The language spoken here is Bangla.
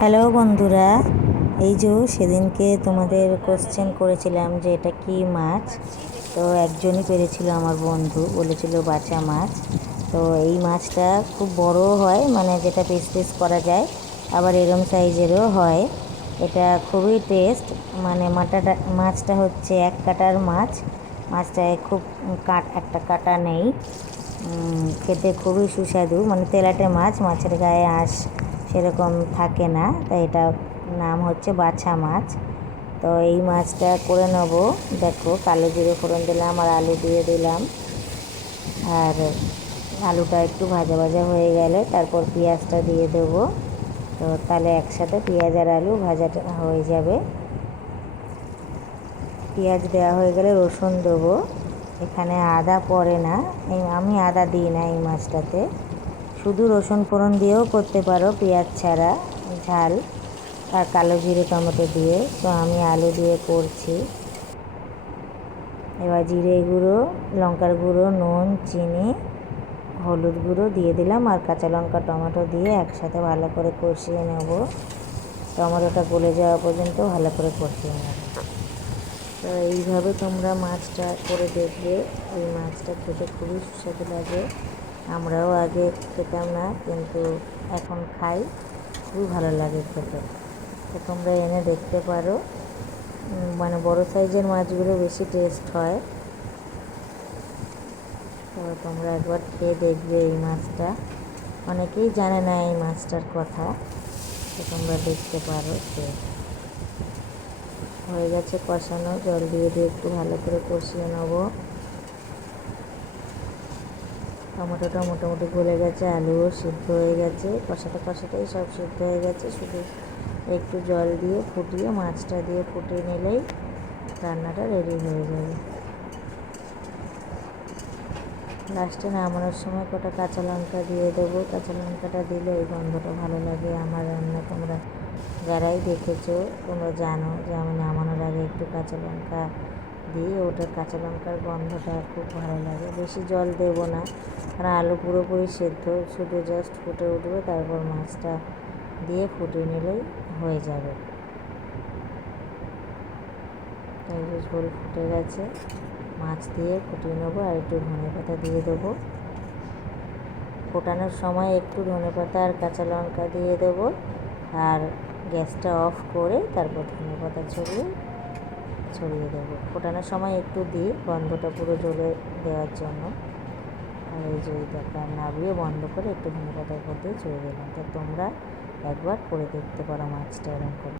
হ্যালো বন্ধুরা, এই যে সেদিনকে তোমাদের কোশ্চেন করেছিলাম যে এটা কি মাছ। তো একজনই পেরেছিল, আমার বন্ধু বলেছিল বাচা মাছ। তো এই মাছটা খুব বড় হয়, মানে যেটা পিস পিস করা যায়, আবার এরম সাইজেরও হয়। এটা খুবই টেস্ট, মানে মাছটা হচ্ছে এক কাটার মাছ। মাছটায় খুব একটা কাটা নেই। খেতে খুবই সুস্বাদু, মানে তেলাটে মাছ, মাছের গায়ে আঁশ সেরকম থাকে না, তাই এটা নাম হচ্ছে বাছা মাছ। তো এই মাছটা করে নেব। দেখো, কালো জিরে ফোড়ন দিলাম আর আলু দিয়ে দিলাম। আর আলুটা একটু ভাজা ভাজা হয়ে গেলে তারপর পেঁয়াজটা দিয়ে দেবো। তো তাহলে একসাথে পেঁয়াজ আর আলু ভাজাটা হয়ে যাবে। পেঁয়াজ দেওয়া হয়ে গেলে রসুন দেবো। এখানে আদা পড়ে না, আমি আদা দিই না এই মাছটাতে। শুধু রসুন ফোড়ন দিয়েও করতে পারো, পেঁয়াজ ছাড়া, ঝাল আর কালো জিরে টমেটো দিয়ে। তো আমি আলু দিয়ে করছি। এবার জিরে গুঁড়ো, লঙ্কার গুঁড়ো, নুন, চিনি, হলুদ গুঁড়ো দিয়ে দিলাম আর কাঁচা লঙ্কা টমেটো দিয়ে একসাথে ভালো করে কষিয়ে নেব। টমেটোটা গলে যাওয়া পর্যন্ত ভালো করে কষিয়ে নেব। তো এইভাবে তোমরা মাছটা করে দেখবে। এই মাছটা খেতে খুবই সুস্বাদু লাগে। আমরাও আগে খেতাম না, কিন্তু এখন খাই, খুবই ভালো লাগে খেতে। তো তোমরা এনে দেখতে পারো। মানে বড় সাইজের মাছগুলো বেশি টেস্ট হয়। তো তোমরা একবার খেয়ে দেখবে এই মাছটা। অনেকেই জানে না এই মাছটার কথা, তো তোমরা দেখতে পারো। হয়ে গেছে কষানো, জল দিয়ে একটু ভালো করে কষিয়ে নেব। টমেটোটা মোটামুটি গলে গেছে, আলুও সিদ্ধ হয়ে গেছে, কষাতেই সব সিদ্ধ হয়ে গেছে। শুধু একটু জল দিয়ে ফুটিয়ে, মাছটা দিয়ে ফুটিয়ে নিলেই রান্নাটা রেডি হয়ে যাবে। লাস্টে নামানোর সময় কটা কাঁচা লঙ্কা দিয়ে দেবো। কাঁচা লঙ্কাটা দিলে এই গন্ধটা ভালো লাগে। আমার রান্না তোমরা যারাই দেখেছো তোমরা জানো যে আমি নামানোর আগে একটু কাঁচা লঙ্কা দিই, ওটার কাঁচা লঙ্কার গন্ধটা খুব ভালো লাগে। বেশি জল দেব না, কারণ আলু পুরোপুরি সেদ্ধ, শুধু জাস্ট ফুটে উঠবে, তারপর মাছটা দিয়ে ফুটিয়ে নিলেই হয়ে যাবে। তাই ঝোল ফুটে গেছে, মাছ দিয়ে ফুটিয়ে নেবো। আর একটু ধনেপাতা দিয়ে দেবো। ফোটানোর সময় একটু ধনেপাতা আর কাঁচা লঙ্কা দিয়ে দেবো, আর গ্যাসটা অফ করে তারপর ধনেপাতা ছড়িয়ে দেবো। ফোটানোর সময় একটু দিই, গন্ধটা পুরো জ্বলে দেওয়ার জন্য। আর এই যে দেখা নামিয়ে বন্ধ করে একটু ধনেপাতার উপর দিয়ে ছড়িয়ে দিলাম। তো তোমরা একবার করে দেখতে পারো মাছটা এরকম করে।